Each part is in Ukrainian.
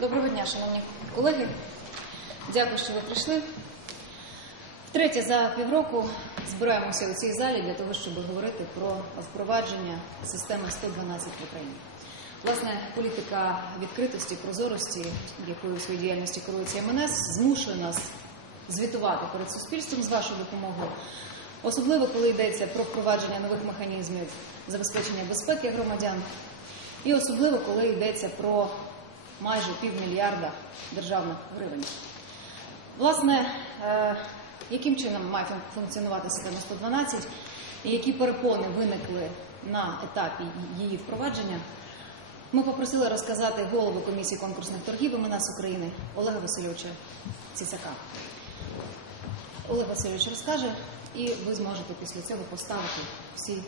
Доброго дня, шановні колеги. Дякую, що ви прийшли. Втретє за півроку збираємося у цій залі для того, щоб говорити про впровадження системи 112 в Україні. Власне, політика відкритості, прозорості, якою у своїй діяльності керується МНС, змушує нас звітувати перед суспільством з вашою допомогою, особливо коли йдеться про впровадження нових механізмів забезпечення безпеки громадян, і особливо коли йдеться про майже півмільярда державних гривень. Власне, е, яким чином має фун- функціонувати система 112 і які перепони виникли на етапі її впровадження, ми попросили розказати голову комісії конкурсних торгів МНС України Олега Васильовича Цісака. Олег Васильович розкаже, і ви зможете після цього поставити всі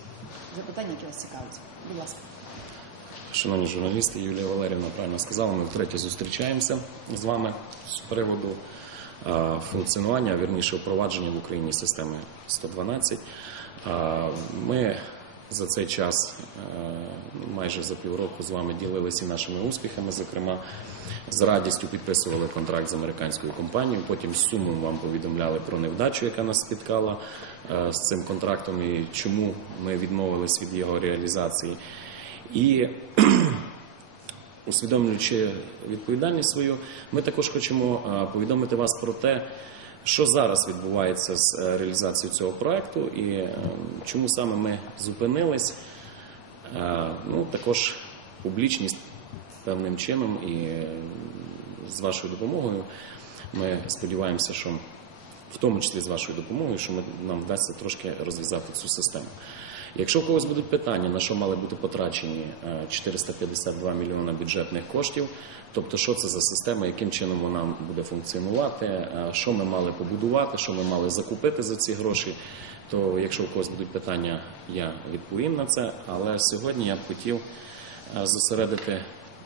запитання, які вас цікавлять. Будь ласка. Шановні журналісти, Юлія Валерівна правильно сказала, ми втретє зустрічаємося з вами з приводу функціонування, вірніше впровадження в Україні системи 112. Е, Ми за цей час, майже за півроку, з вами ділилися нашими успіхами. Зокрема, з радістю підписували контракт з американською компанією. Потім з сумом вам повідомляли про невдачу, яка нас спіткала з цим контрактом, і чому ми відмовились від його реалізації. І усвідомлюючи відповідальність свою, ми також хочемо е, повідомити вас про те, що зараз відбувається з е, реалізацією цього проекту і е, чому саме ми зупинились. Ну, також публічність певним чином і з вашою допомогою ми сподіваємося, що в тому числі з вашою допомогою, що нам вдасться трошки розв'язати цю систему. Якщо у когось будуть питання, на що мали бути потрачені е, 452 мільйона бюджетних коштів, тобто що це за система, яким чином вона буде функціонувати, е, що ми мали побудувати, що ми мали закупити за ці гроші, то якщо у когось будуть питання, я відповім на це. Але сьогодні я б хотів е, зосередити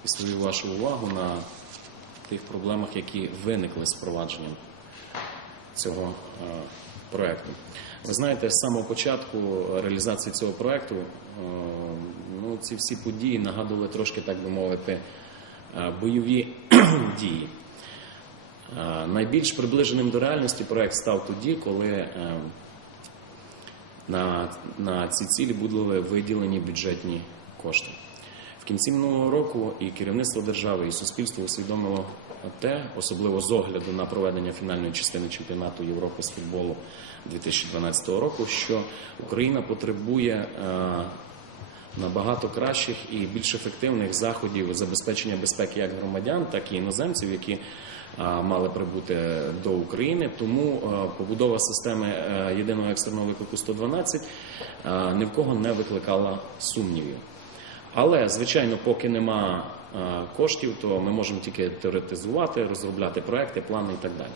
свою вашу увагу на тих проблемах, які виникли з впровадженням цього е, проекту. Ви знаєте, з самого початку реалізації цього проекту е, ну, ці всі події нагадували трошки, так би мовити, е, бойові дії. Найбільш приближеним до реальності проект став тоді, коли на, на ці цілі були виділені бюджетні кошти. В кінці минулого року і керівництво держави, і суспільство усвідомило те, особливо з огляду на проведення фінальної частини чемпіонату Європи з футболу 2012 року, що Україна потребує е, набагато кращих і більш ефективних заходів забезпечення безпеки як громадян, так і іноземців, які е, мали прибути до України. Тому е, побудова системи єдиного екстреного виклику 112 е, ні в кого не викликала сумнівів. Але, звичайно, поки нема коштів, то ми можемо тільки теоретизувати, розробляти проекти, плани і так далі.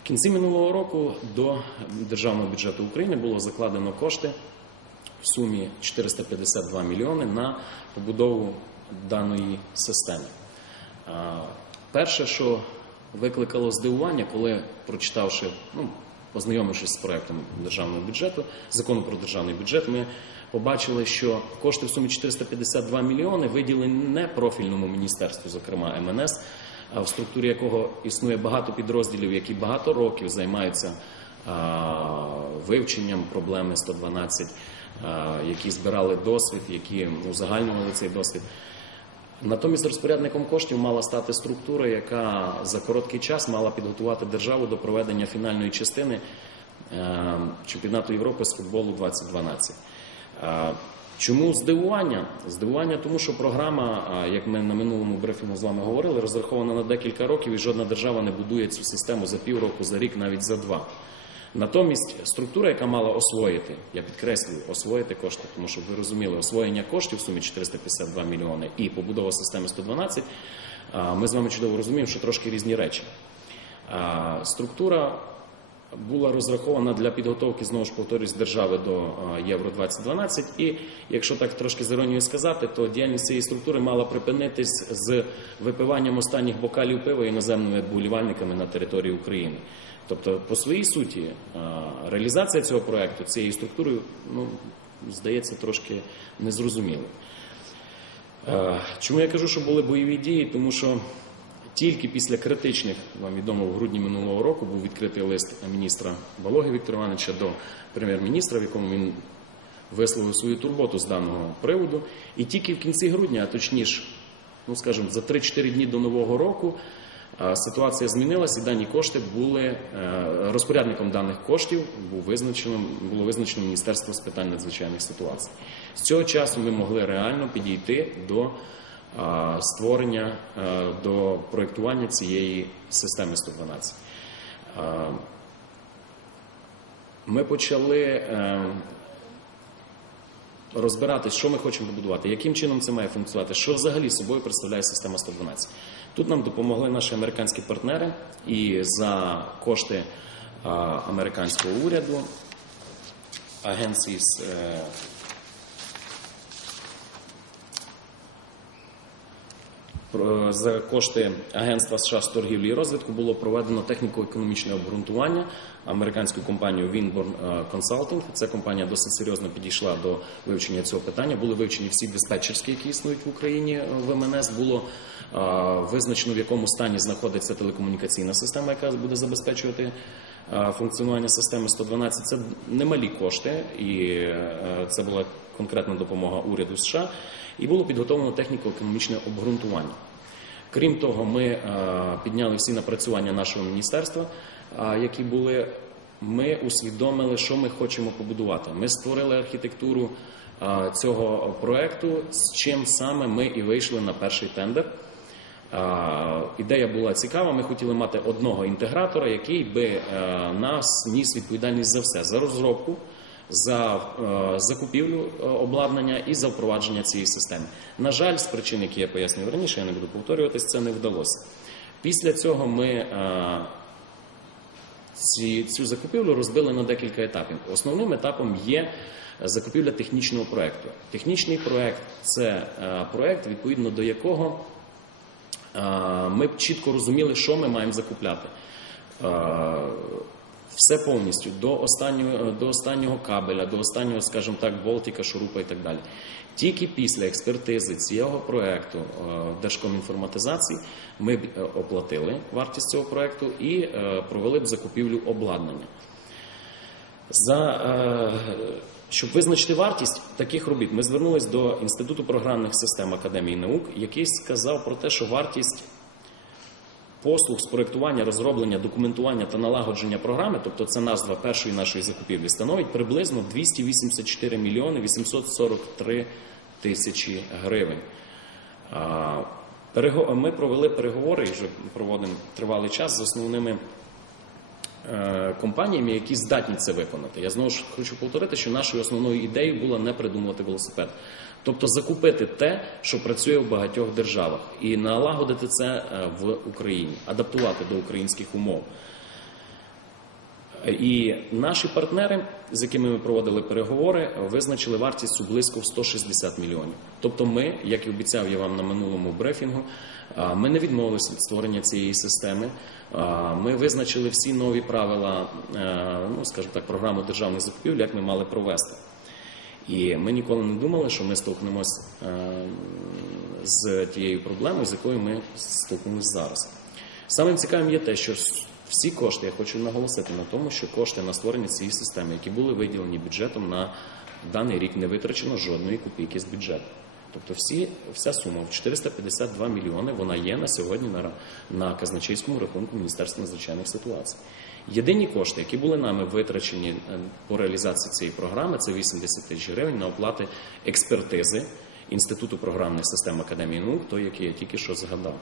В кінці минулого року до державного бюджету України було закладено кошти в сумі 452 мільйони на побудову даної системи. Е, Перше, що викликало здивування, коли прочитавши, ну, познайомившись з проектом державного бюджету, закону про державний бюджет, ми побачили, що кошти в сумі 452 мільйони виділені не профільному міністерству, зокрема МНС, в структурі якого існує багато підрозділів, які багато років займаються вивченням проблеми 112, а, які збирали досвід, які узагальнювали цей досвід. Натомість розпорядником коштів мала стати структура, яка за короткий час мала підготувати державу до проведення фінальної частини е, чемпіонату Європи з футболу 2012. Е, Чому здивування? Здивування, тому що програма, е, як ми на минулому брифінгу з вами говорили, розрахована на декілька років, і жодна держава не будує цю систему за півроку, за рік, навіть за два. Натомість структура, яка мала освоїти, я підкреслюю, освоїти кошти, тому що ви розуміли, освоєння коштів в сумі 452 мільйони і побудова системи 112, ми з вами чудово розуміємо, що трошки різні речі. Структура була розрахована для підготовки, знову ж повторюсь, держави до Євро 2012. І якщо так трошки з іронією сказати, то діяльність цієї структури мала припинитись з випиванням останніх бокалів пива іноземними вболівальниками на території України. Тобто, по своїй суті, реалізація цього проекту цією структурою, ну, здається, трошки незрозумілою. Е, Чому я кажу, що були бойові дії? Тому що Тільки після критичних, вам відомо, в грудні минулого року був відкритий лист міністра Балоги Віктора Івановича до прем'єр-міністра, в якому він висловив свою турботу з даного приводу. І тільки в кінці грудня, а точніше, ну скажімо, за 3-4 дні до нового року. Ситуація змінилася, і дані кошти були е, розпорядником даних коштів був визначено, було визначено Міністерство з питань надзвичайних ситуацій. З цього часу ми могли реально підійти до створення, е, до проєктування цієї системи 112. Ми почали е, розбиратись, що ми хочемо побудувати, яким чином це має функціонувати, що взагалі собою представляє система 112. Тут нам допомогли наші американські партнери, і за кошти американського уряду, агенції з е, Про- За кошти Агентства США з торгівлі і розвитку було проведено техніко-економічне обґрунтування американською компанією Winborn е, Consulting. Ця компанія досить серйозно підійшла до вивчення цього питання. Були вивчені всі диспетчерські, які існують в Україні е, в МНС. Було е, визначено, в якому стані знаходиться телекомунікаційна система, яка буде забезпечувати е, функціонування системи 112. Це немалі кошти, і е, це була конкретна допомога уряду США. І було підготовлено техніко-економічне обґрунтування. Крім того, ми е, підняли всі напрацювання нашого міністерства, е, які були. Ми усвідомили, що ми хочемо побудувати. Ми створили архітектуру е, цього проекту, з чим саме ми і вийшли на перший тендер. Ідея була цікава. Ми хотіли мати одного інтегратора, який би нас ніс відповідальність за все за розробку, за е, закупівлю е, обладнання і за впровадження цієї системи. На жаль, з причин, які я пояснював раніше, я не буду повторюватись, це не вдалося. Після цього ми е, ці, цю закупівлю розбили на декілька етапів. Основним етапом є закупівля технічного проекту. Технічний проект це проект, відповідно до якого ми чітко розуміли, що ми маємо закупляти. Е, Все повністю до останнього, до останнього кабеля, до останнього, скажімо так, болтика, шурупа і так далі. Тільки після експертизи цього проекту е, Держкомінформатизації ми б е, оплатили вартість цього проекту і е, провели б закупівлю обладнання. За, е, щоб визначити вартість таких робіт, ми звернулись до Інституту програмних систем Академії наук, який сказав про те, що вартість послуг з проєктування, розроблення, документування та налагодження програми, тобто це назва першої нашої закупівлі, становить приблизно 284 мільйони 843 тисячі гривень. Ми провели переговори і вже проводимо тривалий час з основними компаніями, які здатні це виконати. Я знову ж хочу повторити, що нашою основною ідеєю було не придумувати велосипед. Тобто закупити те, що працює в багатьох державах, і налагодити це е, в Україні, адаптувати до українських умов. І наші партнери, з якими ми проводили переговори, визначили вартість близько в 160 мільйонів. Тобто, ми, як і обіцяв я вам на минулому брифінгу, ми не відмовилися від створення цієї системи. Ми визначили всі нові правила, е, ну скажімо так, програму державних закупівель, як ми мали провести. І ми ніколи не думали, що ми столкнемось е, з тією проблемою, з якою ми столкнулися зараз. Самим цікавим є те, що всі кошти, я хочу наголосити на тому, що кошти на створення цієї системи, які були виділені бюджетом на даний рік, не витрачено жодної копійки з бюджету. Тобто всі, вся сума в 452 мільйони вона є на сьогодні на, на казначейському рахунку Міністерства надзвичайних ситуацій. Єдині кошти, які були нами витрачені е, по реалізації цієї програми, це 80 тисяч гривень на оплати експертизи Інституту програмних систем Академії наук, той, який я тільки що згадав.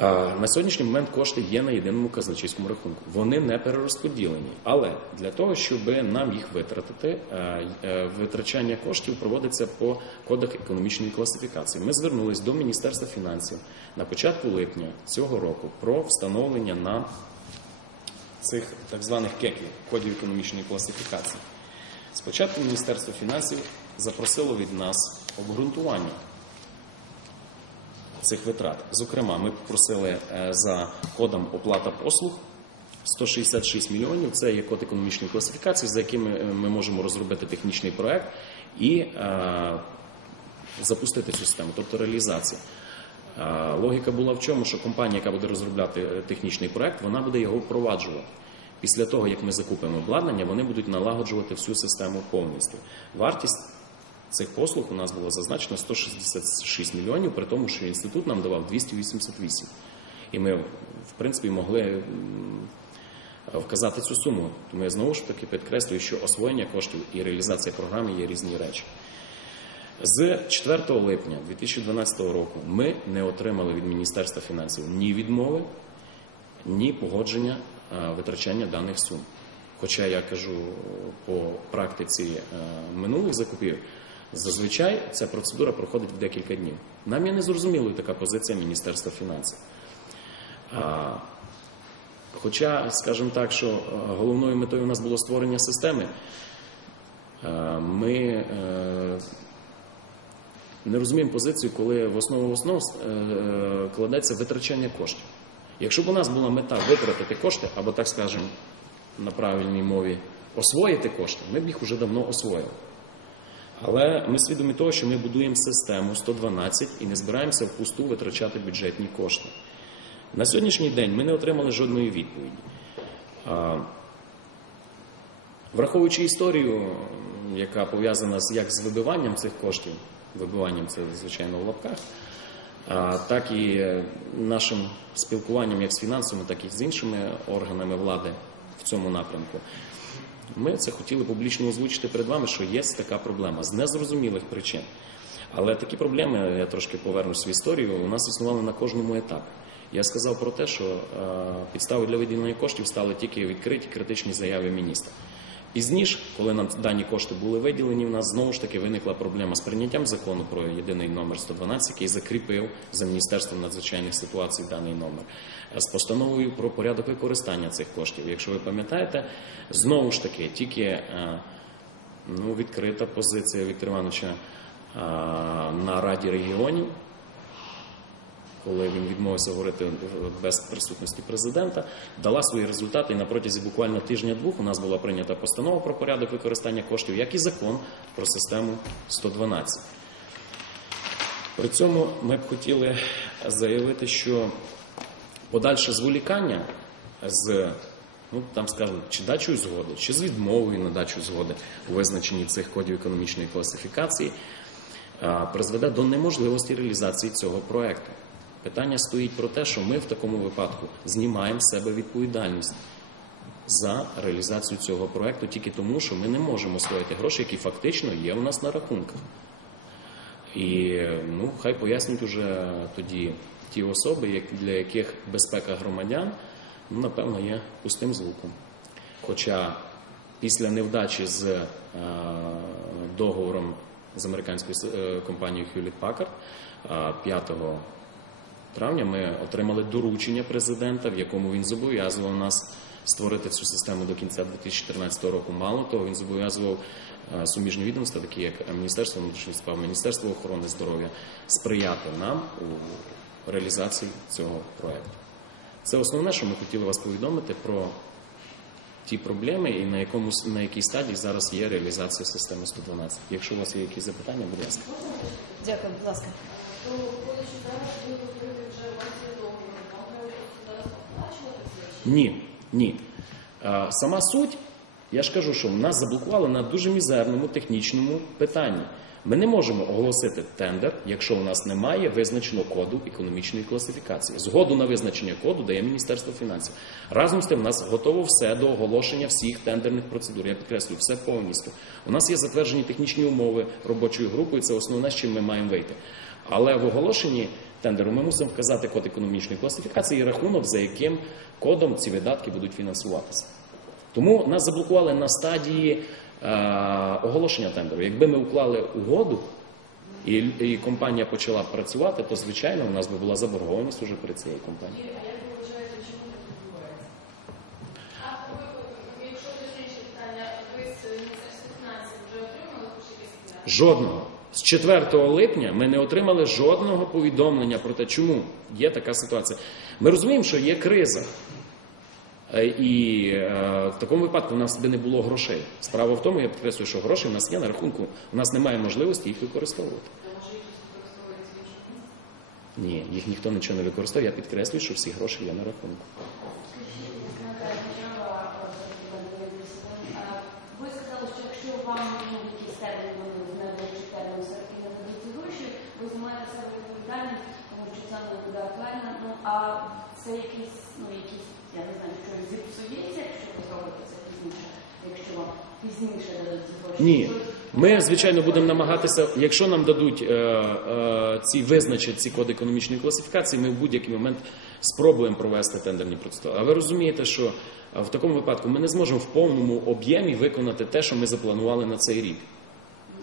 А, На сьогоднішній момент кошти є на єдиному казначейському рахунку. Вони не перерозподілені. Але для того, щоб нам їх витратити, е, е, витрачання коштів проводиться по кодах економічної класифікації. Ми звернулись до Міністерства фінансів на початку липня цього року про встановлення на цих так званих кеків кодів економічної класифікації. Спочатку Міністерство фінансів запросило від нас обґрунтування цих витрат. Зокрема, ми попросили е, за кодом оплата послуг 166 мільйонів. Це є код економічної класифікації, за яким ми, ми можемо розробити технічний проект і е, запустити цю систему, тобто реалізація. Логіка була в чому, що компанія, яка буде розробляти е, технічний проект, вона буде його впроваджувати. Після того, як ми закупимо обладнання, вони будуть налагоджувати всю систему повністю. Вартість цих послуг у нас було зазначено 166 мільйонів, при тому, що інститут нам давав 288. І ми, в принципі, могли вказати цю суму. Тому я знову ж таки підкреслюю, що освоєння коштів і реалізація програми є різні речі. З 4 липня 2012 року ми не отримали від Міністерства фінансів ні відмови, ні погодження витрачання даних сум. Хоча я кажу по практиці е, минулих закупів, зазвичай ця процедура проходить в декілька днів. Нам є незрозумілою така позиція Міністерства фінансів. А, Хоча, скажімо так, що е, головною метою у нас було створення системи, е, ми е, не розуміємо позицію, коли в основу основ кладеться витрачання коштів. Якщо б у нас була мета витратити кошти, або так скажемо на правильній мові освоїти кошти, ми б їх уже давно освоїли. Але ми свідомі того, що ми будуємо систему 112 і не збираємося впусту витрачати бюджетні кошти. На сьогоднішній день ми не отримали жодної відповіді. Враховуючи історію, яка пов'язана як з вибиванням цих коштів, вибиванням це звичайно в лапках, так і е, нашим спілкуванням як з фінансами, так і з іншими органами влади в цьому напрямку. Ми це хотіли публічно озвучити перед вами, що є така проблема з незрозумілих причин. Але такі проблеми, я трошки повернусь в історію, у нас існували на кожному етапі. Я сказав про те, що підстави підставою для виділення коштів стали тільки відкриті критичні заяви міністра. Пізніше, коли нам дані кошти були виділені, в нас знову ж таки виникла проблема з прийняттям закону про єдиний номер 112, який закріпив за міністерством надзвичайних ситуацій даний номер, Е, з постановою про порядок використання цих коштів. Якщо ви пам'ятаєте, знову ж таки тільки е, ну, відкрита позиція Віктора Івановича е, на Раді регіонів коли він відмовився говорити без присутності президента, дала свої результати. І на протязі буквально тижня-двох у нас була прийнята постанова про порядок використання коштів, як і закон про систему 112. При цьому ми б хотіли заявити, що подальше зволікання з ну там скажемо, чи дачою згоди, чи з відмовою на дачу згоди у визначенні цих кодів економічної класифікації призведе до неможливості реалізації цього проекту. Питання стоїть про те, що ми в такому випадку знімаємо з себе відповідальність за реалізацію цього проекту тільки тому, що ми не можемо освоїти гроші, які фактично є у нас на рахунках. І ну, хай пояснюють уже тоді ті особи, для яких безпека громадян, ну, напевно, є пустим звуком. Хоча після невдачі з е, договором з американською е, компанією Hewlett Packard е, 5 травня ми отримали доручення президента, в якому він зобов'язував нас створити цю систему до кінця 2014 року. Мало того, він зобов'язував е, суміжні відомства, такі як Міністерство внутрішніх справ, Міністерство охорони здоров'я, сприяти нам у реалізації цього проекту. Це основне, що ми хотіли вас повідомити про ті проблеми і на якомусь на якій стадії зараз є реалізація системи 112. Якщо у вас є якісь запитання, будь ласка. Дякую, будь ласка. То виходячи зараз, ви говорите вже у вас є договір, вам треба просто зараз оплачувати це? чи Ні, ні. Сама суть, я ж кажу, що нас заблокували на дуже мізерному технічному питанні. Ми не можемо оголосити тендер, якщо у нас немає визначеного коду економічної класифікації. Згоду на визначення коду дає Міністерство фінансів. Разом з тим, у нас готово все до оголошення всіх тендерних процедур. Я підкреслюю, все повністю. У нас є затверджені технічні умови робочою групою. Це основне, з чим ми маємо вийти. Але в оголошенні тендеру ми мусимо вказати код економічної класифікації і рахунок, за яким кодом ці видатки будуть фінансуватися. Тому нас заблокували на стадії е, оголошення тендеру. Якби ми уклали угоду і, і компанія почала працювати, то звичайно у нас би була заборгованість уже перед цією компанією. Жодного. З 4 липня ми не отримали жодного повідомлення про те, чому є така ситуація. Ми розуміємо, що є криза. Е, І е, в такому випадку у нас би не було грошей. Справа в тому, я підкреслюю, що гроші в нас є на рахунку, у нас немає можливості їх використовувати. Ні, їх ніхто нічого не використовує. Я підкреслюю, що всі гроші є на рахунку. Ви сказали, що якщо вам ну, якийсь термін вони в найближчий термін все-таки не дадуть ці гроші, ви знімаєте себе відповідальність, тому що це не буде актуально. Ну а це якісь, ну якісь, я не знаю, що зіпсується, якщо ви це пізніше, якщо вам пізніше дадуть ці гроші. Ні. Ми, звичайно, будемо намагатися, якщо нам дадуть е, е, ці визначать ці коди економічної класифікації, ми в будь-який момент спробуємо провести тендерні процедури. А ви розумієте, що е, в такому випадку ми не зможемо в повному об'ємі виконати те, що ми запланували на цей рік.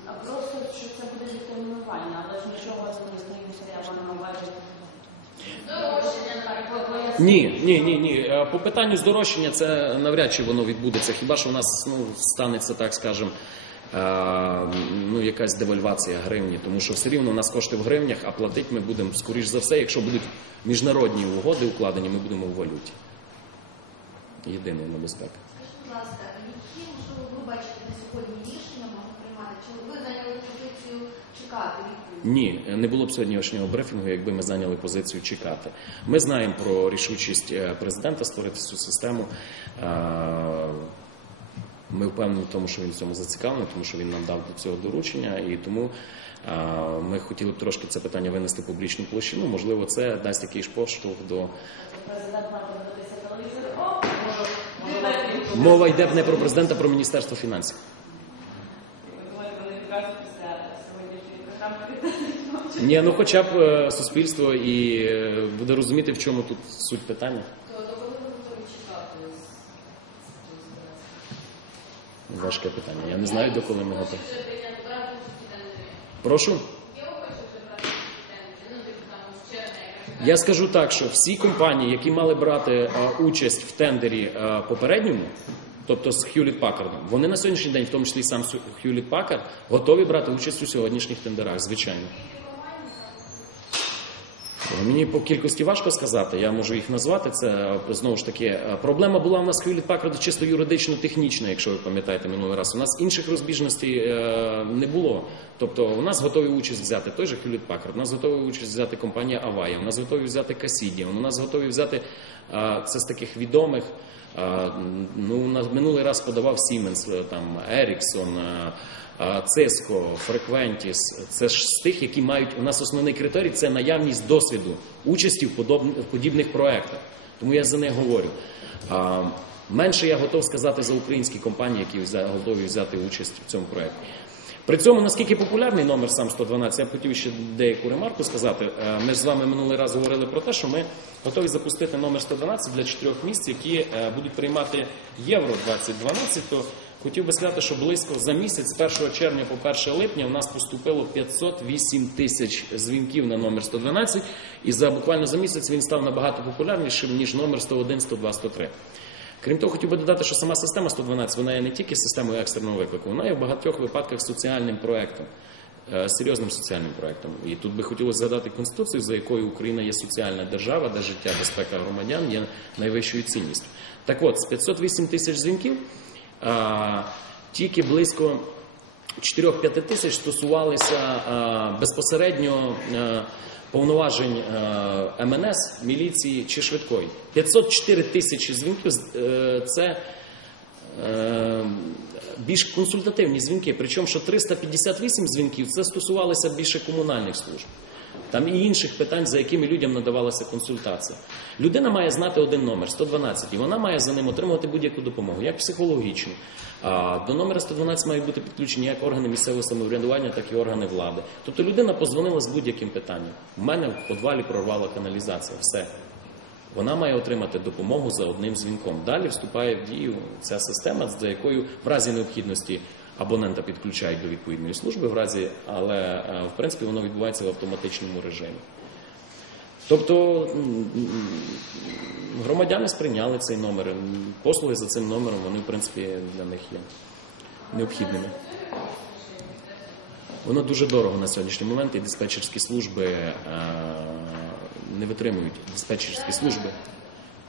А просто що це буде відтермінування, але ж нічого не зміниться, я маю на увазі. Здорожчання, наприклад. Ні, ні, ні, ні. Е, По питанню здорожчання це навряд чи воно відбудеться. Хіба що у нас ну, станеться, так скажемо, е, ну, якась девальвація гривні, тому що все рівно у нас кошти в гривнях, а платити ми будемо, скоріш за все, якщо будуть міжнародні угоди укладені, ми будемо в валюті. Єдина небезпека. Скажіть, будь ласка, які, можливо, ви бачите на сьогодні рішення можна приймати? Чи ви зайняли позицію чекати? Ні, не було б сьогоднішнього брифінгу, якби ми зайняли позицію чекати. Ми знаємо про рішучість е, президента створити цю систему. Е, Ми впевнені в тому, що він в цьому зацікавлений, тому що він нам дав до цього доручення, і тому е, ми хотіли б трошки це питання винести в публічну площину. Можливо, це дасть якийсь поштовх до Президент має подивитися телевізор. Мова йде б не про президента, а про міністерство фінансів. думаю, кваліфікацію після сьогоднішньої програми. Ні, ну хоча б е, суспільство і е, буде розуміти, в чому тут суть питання. То ви готові чекати Важке питання. Я не знаю, до коли ми готові. Прошу. Я скажу так, що всі компанії, які мали брати е, участь в тендері е, попередньому, тобто з Hewlett Packard, вони на сьогоднішній день, в тому числі і сам Hewlett Packard, готові брати участь у сьогоднішніх тендерах, звичайно. Е, Мені по кількості важко сказати, я можу їх назвати. Це е, знову ж таки е, проблема була в нас Hewlett Packard чисто юридично-технічна, якщо ви пам'ятаєте минулий раз. У нас інших розбіжностей е, не було. Тобто у нас готові участь взяти той же Hewlett Packard, у нас готові участь взяти компанія Авая, у нас готові взяти Cassidian, у нас готові взяти це з таких відомих. Ну, на минулий раз подавав Siemens, е, там Ericsson, е, е, Frequentis. Це ж з тих, які мають у нас основний критерій це наявність досвіду участі в подібних проектах. Тому я за них говорю. Менше я готов сказати за українські компанії, які готові взяти участь в цьому проєкті. При цьому, наскільки популярний номер сам 112, я б хотів ще деяку ремарку сказати. Е, Ми ж з вами минулий раз говорили про те, що ми готові запустити номер 112 для чотирьох місць, які е, будуть приймати Євро 2012. То хотів би сказати, що близько за місяць, з 1 червня по 1 липня, у нас поступило 508 тисяч дзвінків на номер 112, і за буквально за місяць він став набагато популярнішим ніж номер 101, 102, 103. Крім того, хотів би додати, що сама система 112 вона є не тільки системою екстреного виклику, вона є в багатьох випадках соціальним проектом, е, серйозним соціальним проєктом. І тут би хотілося згадати конституцію, за якою Україна є соціальна держава, де життя, безпека громадян є найвищою цінністю. Так от, з 508 тисяч дзвінків тільки близько 4-5 тисяч стосувалися безпосередньо повноважень МНС, міліції чи швидкої. 504 тисячі дзвінків е, це е, більш консультативні дзвінки. Причому що 358 дзвінків це стосувалися більше комунальних служб. Там і інших питань, за якими людям надавалася консультація. Людина має знати один номер 112, і вона має за ним отримувати будь-яку допомогу, як психологічну. До номера 112 мають бути підключені як органи місцевого самоврядування, так і органи влади. Тобто людина позвонила з будь-яким питанням. У мене в подвалі прорвала каналізація. Все. Вона має отримати допомогу за одним дзвінком. Далі вступає в дію ця система, за якою в разі необхідності абонента підключають до відповідної служби, в разі, але е, в принципі воно відбувається в автоматичному режимі. Тобто громадяни сприйняли цей номер. Послуги за цим номером, вони в принципі для них є необхідними. Воно дуже дорого на сьогоднішній момент, і диспетчерські служби е, не витримують диспетчерські служби.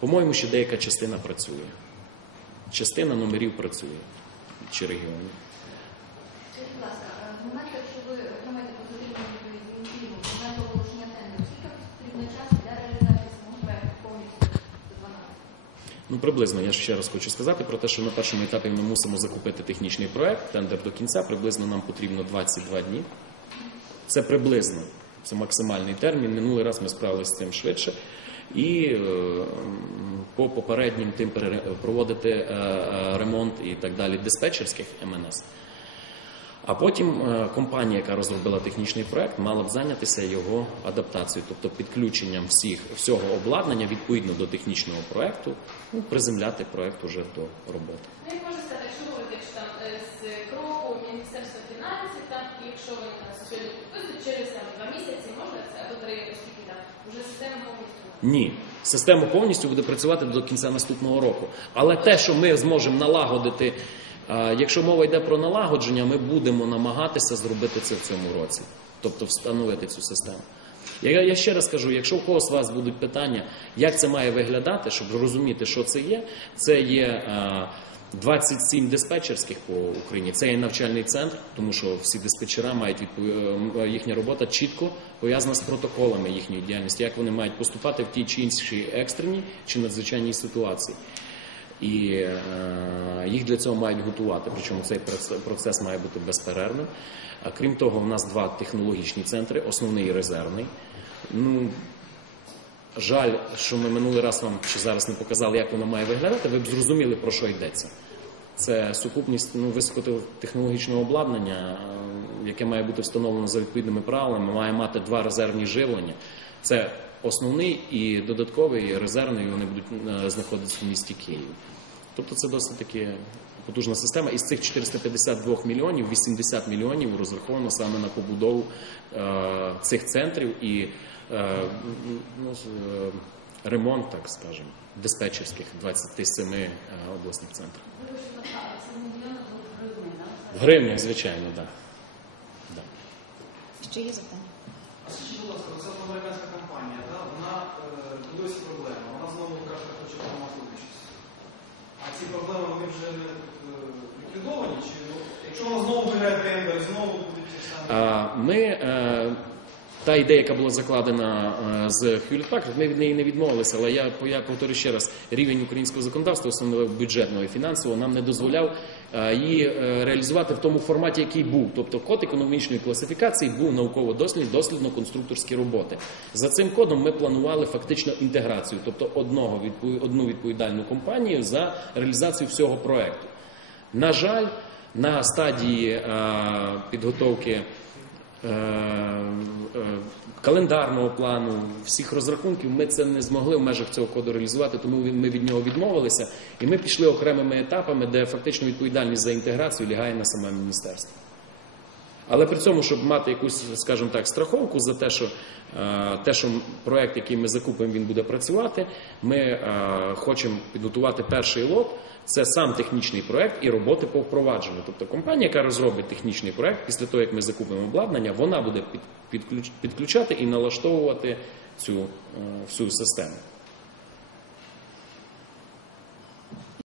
По-моєму, ще деяка частина працює. Частина номерів працює чи регіонів. Скажіть, будь ласка, е, в момент, якщо ви отримаєте позитивну відповідь від Києву, в момент оголошення тендеру, скільки Ну, приблизно, я ще раз хочу сказати про те, що на першому етапі ми мусимо закупити технічний проект, тендер до кінця. Приблизно нам потрібно 22 дні. Це приблизно, це максимальний термін. Минулий раз ми справилися з цим швидше. І е, по попереднім тим проводити е, е, ремонт і так далі диспетчерських МНС. А потім е, компанія, яка розробила технічний проект, мала б зайнятися його адаптацією, тобто підключенням всіх всього обладнання відповідно до технічного проекту, ну, приземляти проект уже до роботи. Ну, як можна сказати, якщо говорити, там е, з кроку Міністерства фінансів, там, якщо вони там сьогодні підписують, через там два місяці можна це або три, оскільки там вже система повністю. Ні, система повністю буде працювати до кінця наступного року. Але те, що ми зможемо налагодити, якщо мова йде про налагодження, ми будемо намагатися зробити це в цьому році, тобто встановити цю систему. Я, я ще раз кажу, якщо у когось з вас будуть питання, як це має виглядати, щоб розуміти, що це є, це є е, 27 диспетчерських по Україні. Це є навчальний центр, тому що всі диспетчера мають е, їхня робота чітко пов'язана з протоколами їхньої діяльності, як вони мають поступати в тій чи іншій екстреній чи надзвичайній ситуації. І е, їх для цього мають готувати. Причому цей процес має бути безперервним. Крім того, в нас два технологічні центри, основний і резервний. Ну, жаль, що ми минулий раз вам чи зараз не показали, як воно має виглядати, ви б зрозуміли, про що йдеться. Це сукупність ну, високотехнологічного обладнання, е, яке має бути встановлено за відповідними правилами, має мати два резервні живлення. Це основний і додатковий резервний, вони будуть е, знаходитися в місті Києві. Тобто це досить таки потужна система. Із цих 452 мільйонів 80 мільйонів розраховано саме на побудову е, цих центрів і е, ну, е, ремонт, так скажемо, диспетчерських 27 е, обласних центрів. В гривнях, звичайно, так. Да. Ще є запитання? А скажіть, будь ласка, оця американська компанія, да, вона е, досі проблема. Вона знову каже, що хоче приймати участь. А ці проблеми вони вже е, ліквідовані? Чи ну, якщо самі? Ми, е, та ідея, яка була закладена е, з Packard, ми від неї не відмовилися, але я, я повторю ще раз, рівень українського законодавства, особливо бюджетного і фінансового, нам не дозволяв е, її е, реалізувати в тому форматі, який був. Тобто код економічної класифікації був науково-дослідний, дослідно-конструкторські роботи. За цим кодом ми планували фактично інтеграцію, тобто одного одну відповідальну компанію за реалізацію всього проекту. На жаль, на стадії е, підготовки е, е, календарного плану, всіх розрахунків, ми це не змогли в межах цього коду реалізувати, тому ми від нього відмовилися. І ми пішли окремими етапами, де фактично відповідальність за інтеграцію лягає на саме міністерство. Але при цьому, щоб мати якусь, скажімо так, страховку за те, що те, що проект, який ми закупимо, він буде працювати, ми хочемо підготувати перший лот. Це сам технічний проект і роботи по впровадженню. Тобто компанія, яка розробить технічний проект, після того як ми закупимо обладнання, вона буде під, підключати і налаштовувати цю е, всю систему.